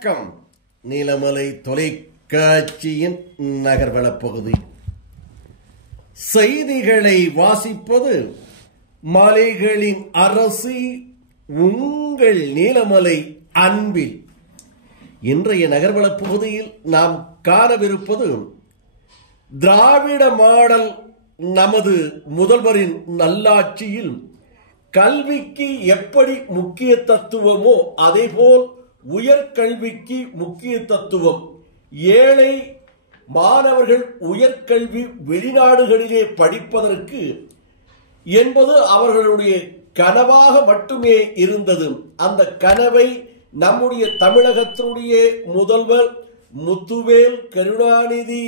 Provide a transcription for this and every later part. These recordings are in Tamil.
வணக்கம். நீலமலை தொலைக்காட்சியின் நகர்வளப் பகுதி செய்திகளை வாசிப்பது மலைகளின் அரசி உங்கள் நீலமலை அன்பில். இன்றைய நகர்வளப் பகுதியில் நாம் காணவிருப்பது திராவிட மாடல் நமது முதல்வரின் நல்லாட்சியில் கல்விக்கு எப்படி முக்கியத்துவமோ அதேபோல் உயர்கல்விக்கு முக்கியத்துவம். ஏழை மாணவர்கள் உயர்கல்வி வெளிநாடுகளிலே படிப்பதற்கு என்பது அவர்களுடைய கனவாக மட்டுமே இருந்தது. அந்த கனவை நம்முடைய தமிழகத்தினுடைய முதல்வர் முத்துவேல் கருணாநிதி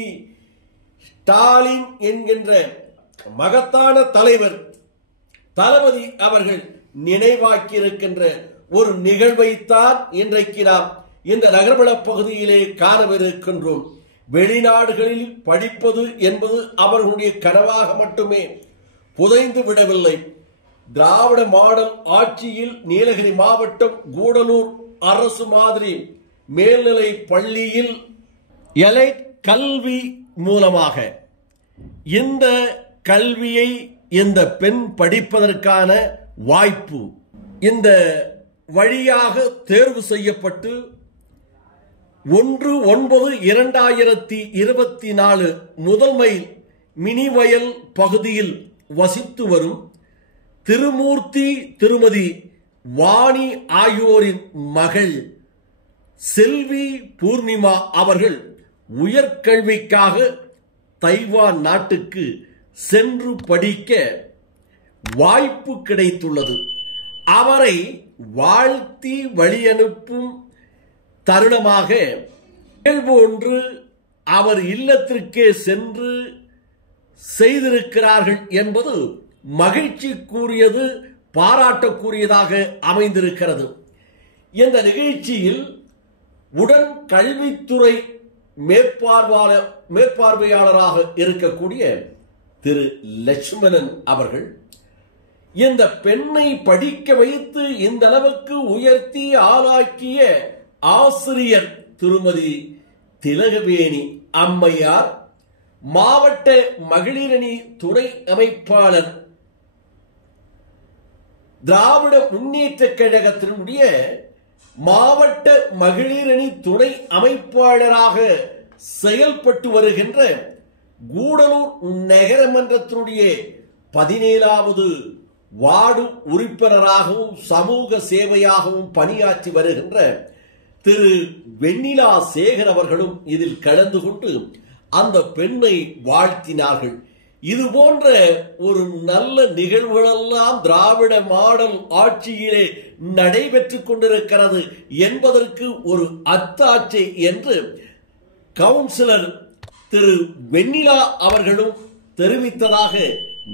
ஸ்டாலின் என்கின்ற மகத்தான தலைவர் தளபதி அவர்கள் நினைவாக்கியிருக்கின்ற ஒரு நிகழ்வைத்தான் இன்றைக்கு நாம் இந்த நகர்வளப் பகுதியிலே காணவிருக்கின்றோம். வெளிநாடுகளில் படிப்பது என்பது அவர்களுடைய கனவாக மட்டுமே புதைந்து விடவில்லை. திராவிட மாடல் ஆட்சியில் நீலகிரி மாவட்டம் கூடலூர் அரசு மாதிரி மேல்நிலை பள்ளியில் எலைட் கல்வி மூலமாக இந்த கல்வியை இந்த பெண் படிப்பதற்கான வாய்ப்பு இந்த வழியாக தேர்வு செய்யப்பட்டு 1/9/2024 முதல் மைல் மினிவயல் பகுதியில் வசித்து வரும் திருமூர்த்தி திருமதி வாணி ஆகியோரின் மகள் செல்வி பூர்ணிமா அவர்கள் உயர்கல்விக்காக தைவான் நாட்டுக்கு சென்று படிக்க வாய்ப்பு கிடைத்துள்ளது. அவரை வாழ்த்தி வழியனுப்பும் தருணமாக நிகழ்வு ஒன்று அவர் இல்லத்திற்கே சென்று செய்திருக்கிறார்கள் என்பது மகிழ்ச்சிக்குரியது, பாராட்டக்கூடியதாக அமைந்திருக்கிறது. இந்த நிகழ்ச்சியில் உடன் கல்வித்துறை மேற்பார்வையாளராக இருக்கக்கூடிய திரு லட்சுமணன் அவர்கள் இந்த பெண்ணை படிக்க வைத்து இந்த அளவுக்கு உயர்த்தி ஆளாக்கிய ஆசிரியர் திருமதி திலகவேணி அம்மையார், மாவட்ட மகளிரணி துணை அமைப்பாளர், திராவிட முன்னேற்ற கழகத்தினுடைய மாவட்ட மகளிரணி துணை அமைப்பாளராக செயல்பட்டு வருகின்ற கூடலூர் நகரமன்றத்தினுடைய 17வது வார்டு உறுப்பினராகவும் சமூக சேவையாகவும் பணியாற்றி வருகின்ற திரு வெண்ணிலா சேகர் அவர்களும் இதில் கலந்து கொண்டு அந்த பெண்ணை வாழ்த்தினார்கள். இது போன்ற ஒரு நல்ல நிகழ்வுகளெல்லாம் திராவிட மாடல் ஆட்சியிலே நடைபெற்றுக் கொண்டிருக்கிறது என்பதற்கு ஒரு அத்தாட்சி என்று கவுன்சிலர் திரு வெண்ணிலா அவர்களும் தெரிவித்ததாக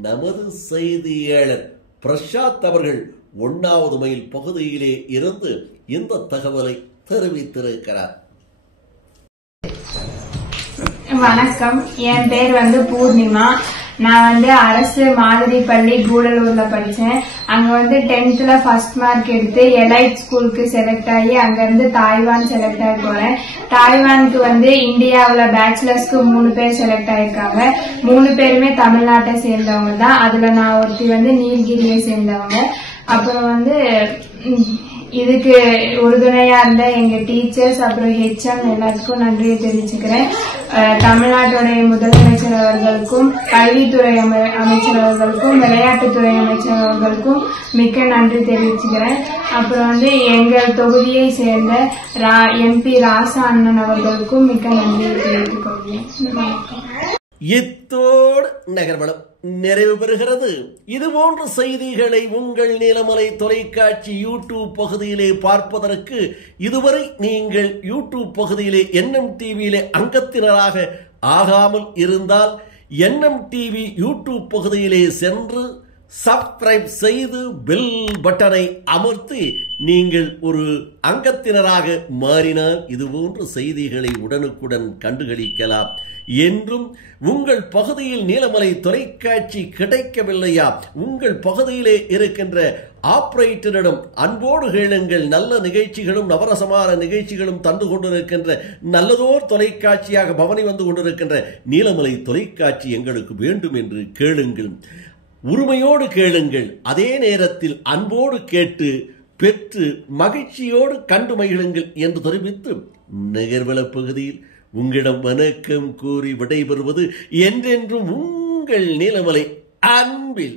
நமது செய்தியாளர் பிரசாத் அவர்கள் 1வது மைல் பகுதியிலே இருந்து இந்த தகவலை தெரிவித்திருக்கிறார். வணக்கம், என் பேர் பூர்ணிமா. நான் அரசு மாதிரி பள்ளி கூடலூர்ல படிச்சேன். அங்க 10th ஃபர்ஸ்ட் மார்க் எடுத்து எலைட் ஸ்கூலுக்கு செலக்ட் ஆகி அங்கிருந்து தாய்வான் செலக்ட் ஆகி போறேன். தாய்வானுக்கு இந்தியாவில பேச்சுலர்ஸ்க்கு 3 பேர் செலக்ட் ஆயிருக்காங்க. 3 பேருமே தமிழ்நாட்டை சேர்ந்தவங்க தான். அதுல நான் ஒருத்தி நீலகிரியை சேர்ந்தவங்க. அப்புறம் இதுக்கு உறுதுணையா இருந்த எங்க டீச்சர்ஸ் அப்புறம் HM எல்லாத்துக்கும் நன்றியை தெரிவிச்சுக்கிறேன். தமிழ்நாட்டுடைய முதலமைச்சர் அவர்களுக்கும், கல்வித்துறை அமைச்சர் அவர்களுக்கும், விளையாட்டுத்துறை அமைச்சர் அவர்களுக்கும் மிக்க நன்றி தெரிவிச்சுக்கிறேன். அப்புறம் எங்கள் தொகுதியை சேர்ந்த MP ராசா அண்ணன் அவர்களுக்கும் மிக்க நன்றியை தெரிவித்துக் கொள்கிறேன். இத்தோடு நகர்வளம் நிறைவு பெறுகிறது. இதுபோன்ற செய்திகளை உங்கள் நீலமலை தொலைக்காட்சி யூடியூப் பகுதியிலே பார்ப்பதற்கு இதுவரை நீங்கள் யூடியூப் பகுதியிலே NM டிவியிலே அங்கத்தினராக ஆகாமல் இருந்தால் NM டிவி யூடியூப் பகுதியிலே சென்று சப்ஸ்கிரைப் செய்து பெல் பட்டனை அமர்த்தி நீங்கள் ஒரு அங்கத்தினராக மாறினால் இதுபோன்ற செய்திகளை உடனுக்குடன் கண்டுகளிக்கலாம். என்றும் உங்கள் பகுதியில் நீலமலை தொலைக்காட்சி கிடைக்கவில்லையா? உங்கள் பகுதியிலே இருக்கின்ற ஆபரேட்டரிடம் அன்போடு கேளுங்கள். நல்ல நிகழ்ச்சிகளும் நவரசமான நிகழ்ச்சிகளும் தந்து கொண்டிருக்கின்ற நல்லதோர் தொலைக்காட்சியாக பவனி வந்து கொண்டிருக்கின்ற நீலமலை தொலைக்காட்சி எங்களுக்கு வேண்டும் என்று கேளுங்கள். உரிமையோடு கேளுங்கள். அதே நேரத்தில் அன்போடு கேட்டு பெற்று மகிழ்ச்சியோடு கண்டு மகிழுங்கள் என்று தெரிவித்து நகர்வள பகுதியில் உங்களிடம் வணக்கம் கூறி விடைபெறுவது என்றென்றும் உங்கள் நீலமலை அன்பில்.